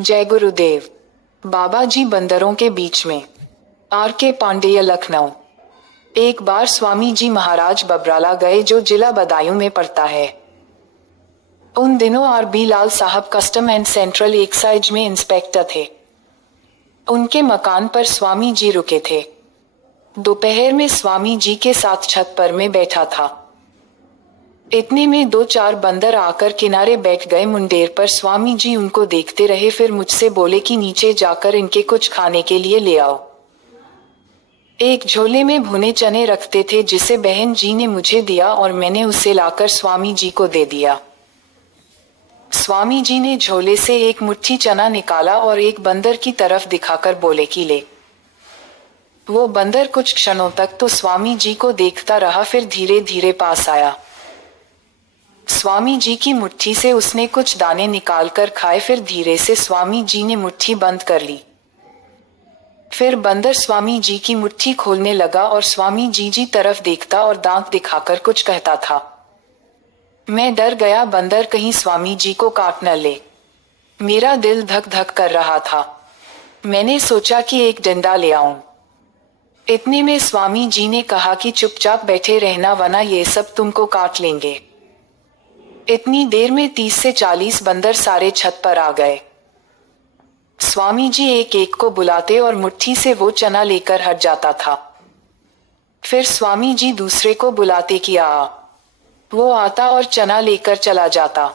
जय गुरुदेव। बाबा जी बंदरों के बीच में। R.K. पांडेय, लखनऊ। एक बार स्वामी जी महाराज बबराला गए, जो जिला बदायूं में पड़ता है। उन दिनों R.B. लाल साहब कस्टम एंड सेंट्रल एक्साइज में इंस्पेक्टर थे। उनके मकान पर स्वामी जी रुके थे। दोपहर में स्वामी जी के साथ छत पर में बैठा था। इतने में दो चार बंदर आकर किनारे बैठ गए। मुंडेर पर स्वामी जी उनको देखते रहे, फिर मुझसे बोले कि नीचे जाकर इनके कुछ खाने के लिए ले आओ। एक झोले में भुने चने रखते थे, जिसे बहन जी ने मुझे दिया और मैंने उसे लाकर स्वामी जी को दे दिया। स्वामी जी ने झोले से एक मुट्ठी चना निकाला और एक बंदर की तरफ दिखाकर बोले कि ले। वो बंदर कुछ क्षणों तक तो स्वामी जी को देखता रहा, फिर धीरे धीरे पास आया। स्वामी जी की मुट्ठी से उसने कुछ दाने निकालकर खाए, फिर धीरे से स्वामी जी ने मुट्ठी बंद कर ली। फिर बंदर स्वामी जी की मुट्ठी खोलने लगा और स्वामी जी तरफ देखता और दांत दिखाकर कुछ कहता था। मैं डर गया, बंदर कहीं स्वामी जी को काट न ले। मेरा दिल धक धक कर रहा था। मैंने सोचा कि एक डंडा ले आऊं। इतने में स्वामी जी ने कहा कि चुपचाप बैठे रहना, वरना ये सब तुमको काट लेंगे। इतनी देर में 30 से 40 बंदर सारे छत पर आ गए। स्वामी जी एक एक को बुलाते और मुट्ठी से वो चना लेकर हट जाता था। फिर स्वामी जी दूसरे को बुलाते कि आ। वो आता और चना लेकर चला जाता।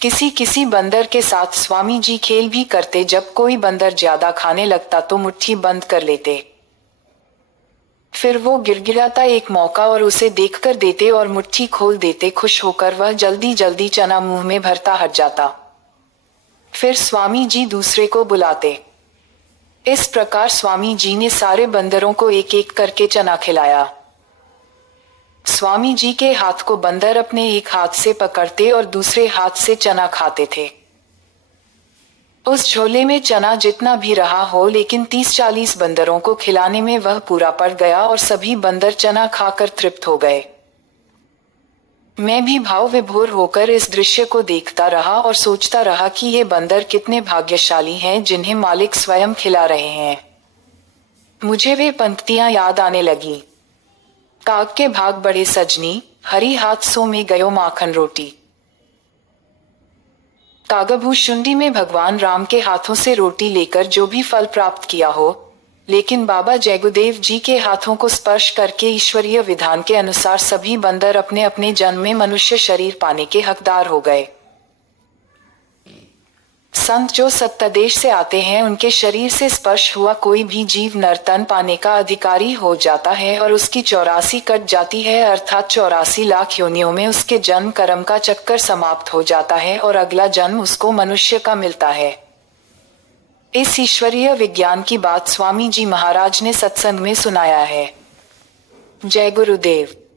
किसी किसी बंदर के साथ स्वामी जी खेल भी करते। जब कोई बंदर ज्यादा खाने लगता तो मुट्ठी बंद कर लेते। फिर वो गिड़गिड़ाता एक मौका और उसे देखकर देते और मुट्ठी खोल देते। खुश होकर वह जल्दी जल्दी चना मुंह में भरता हट जाता। फिर स्वामी जी दूसरे को बुलाते। इस प्रकार स्वामी जी ने सारे बंदरों को एक एक करके चना खिलाया। स्वामी जी के हाथ को बंदर अपने एक हाथ से पकड़ते और दूसरे हाथ से चना खाते थे। उस झोले में चना जितना भी रहा हो, लेकिन 30-40 बंदरों को खिलाने में वह पूरा पड़ गया और सभी बंदर चना खाकर तृप्त हो गए। मैं भी भाव विभोर होकर इस दृश्य को देखता रहा और सोचता रहा कि ये बंदर कितने भाग्यशाली हैं, जिन्हें मालिक स्वयं खिला रहे हैं। मुझे वे पंक्तियां याद आने लगी। काग के भाग बड़े सजनी, हरी हाथ सो में गयो माखन रोटी। कागभूषुंडी में भगवान राम के हाथों से रोटी लेकर जो भी फल प्राप्त किया हो, लेकिन बाबा जयगुरुदेव जी के हाथों को स्पर्श करके ईश्वरीय विधान के अनुसार सभी बंदर अपने अपने जन्म में मनुष्य शरीर पाने के हकदार हो गए। संत जो सत्तदेश से आते हैं, उनके शरीर से स्पर्श हुआ कोई भी जीव नर्तन पाने का अधिकारी हो जाता है और उसकी 84 कट जाती है, अर्थात 84 लाख योनियों में उसके जन्म कर्म का चक्कर समाप्त हो जाता है और अगला जन्म उसको मनुष्य का मिलता है। इस ईश्वरीय विज्ञान की बात स्वामी जी महाराज ने सत्संग में सुनाया है। जय गुरुदेव।